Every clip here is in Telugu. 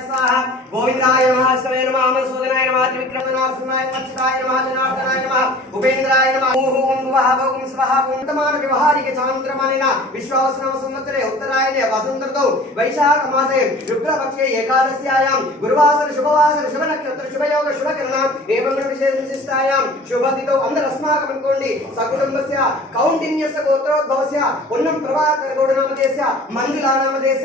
స్వాహ గోవిందాయ నమః. శివాయ నమః. అమరసూదనాయ నమః త్రివిక్రమనాథనాయ మత్స్యాయ నమః జనార్దనాయ నమః ఉపేంద్రాయ నమః ఓం వహ ఓం స్వహ వర్తమాన వ్యవహారిక చాంద్రమానిన విశ్వావసనామ సంవత్సరే ఉత్తరాయణే వసంతృతౌ వైశాఖ మాసే శుక్లపక్షే ఏకాదశ్యాయాం గురువాసర శుభవాసర శుభ నక్షత్ర శుభయోగ శుభకరణ ఏవం విశేష విశిష్టాయాం శుభతితో అందరు అస్మాకం అనుకోండి సకుటుంబస్య కౌండిన్యస్య గోత్రోద్భవస్య ఉన్నం ప్రభాకర గౌడ నామదేశ మంజులా నామదేశ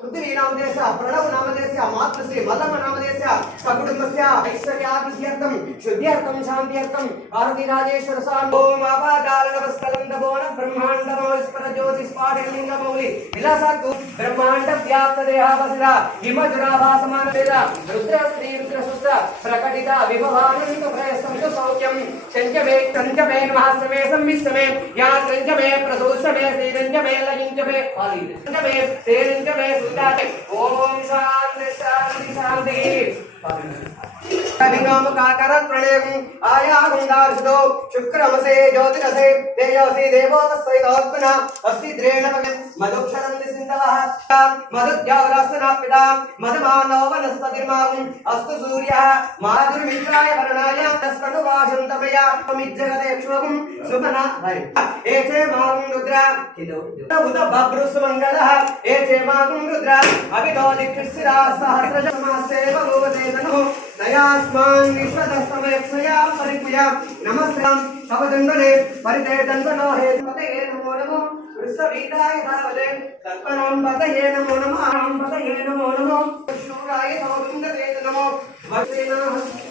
పృథ్వీ నామదేశ ప్రణవ్ నామదేశ మాతృశ్రీ మల్లమ్మ నామదేశ సకుటుంబస్య ఐశ్వర్యాభిహ్యర్థం శుద్ధ్యర్థం శాంత్యర్థం ఆరతి రాజేశ్వర స్వామి ఓం అపాదాల నమస్కలం దబోన బ్రహ్మాండ నమస్కర జ్యోతి స్ఫాటలింగ మౌలి విలాసాకు బ్రహ్మాండ వ్యాప్త దేహావసిర హిమజురాభాసమాన వేద రుద్ర శ్రీ రుద్ర శుద్ర ప్రకటిత విభవానంద ప్రయస్తంతో సౌఖ్యం చంచమే చంచమే మహాసమే సంవిశ్వమే యా చంచమే ప్రదోషమే శ్రీరంజమే లయించమే పాలించమే శ్రీరంజమే సుందాతే ఓం శాంతి శాంతి శాంతి కవినామకాకరత్రణేం ఆయాగుండార్షుతో శుక్రమసే జ్యోతిరసే తేజసి దేవోతస్సైదోత్మన అస్తి ద్రేణ మధుక్షరంది సింధవః. మధుద్యావరస్సనాపిత మధుమానో వనస్పతిర్మాం అస్తు సూర్యః. మాధుర్మిత్రాయ వర్ణాయ తస్కను వాసంతమయ మిజ్జగతే క్షోభం సుమన ఏచే మాం రుద్ర. ఉద బభ్రుస్ మంగళః ఏచే మాం రుద్ర. అభితో దిక్ష్సిరా సహస్రజమాసేవ భూవదేతను దయాస్మాన్ విశ్వదస్తమయక్షయా పరిపుయ నమస్కారం తవ దండనే పరితే దండనో హేతుమతే నమో నమో వృషవీరాయ ధావదే కల్పనాం పతయే నమో నమః పతయే నమో నమో శూరాయ తవ దండనే నమో వసేనా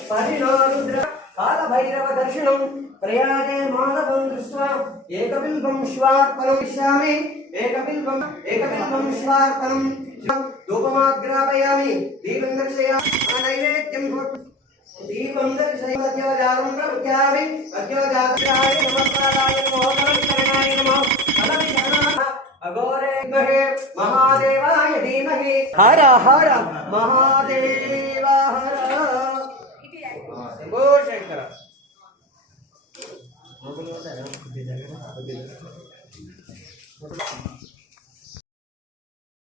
పరిణో రుద్ర కాలభైరవ దర్శనం ప్రయాగే మాధవం దృష్ట్వా ఏకబిల్బం శ్వార్పణం ఇష్యామి ఏకబిల్బం ఏకబిల్బం శ్వార్పణం ధూపమాగ్రాపయామి దీపం దర్శయామి నైవేద్యం దీపం దర్శయామి अध्यावजारुण्रमुख्याभि अध्यावजात्राय महादेवाय धीमहि हर हर महादेव हर। शंकर